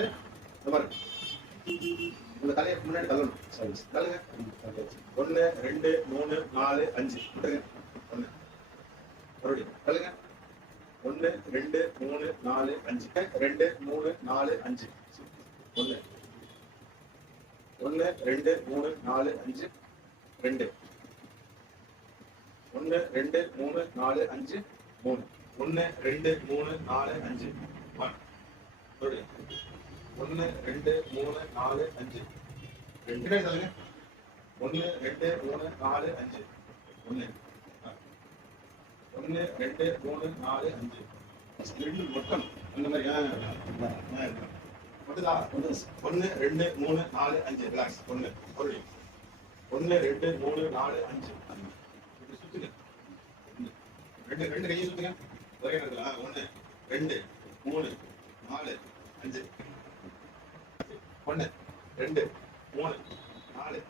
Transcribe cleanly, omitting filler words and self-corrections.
வச்சுட்டு இந்த மாதிரி உங்க தலையை முன்னாடி தள்ளணும். சரி தள்ளுங்க. 1 2 3 4 5 விட்டுருங்க. 1 மறுபடியும் தள்ளுங்க. 1 2 3 4 5 2 3 4 5 1 1 2 3 4 5 2 1 2 3 4 5 3 1 2 3 4 5 1 மறுபடியும் 1 2 3 4 5 2 சொல்லுங்க. 1 2 3 4 5 1 1 2 3 4 5 2 மொத்தம் அந்த மாதிரி மட்டும்தா. 1 2 3 4 5 ரிலாக்ஸ். 1 மறுபடியும் 1 2 3 4 5 இப்படி சுத்துங்க. 2 2 கையை சுத்துங்க. ஒரே நேரத்தில் 1 2 3 4 5 1 2 3 4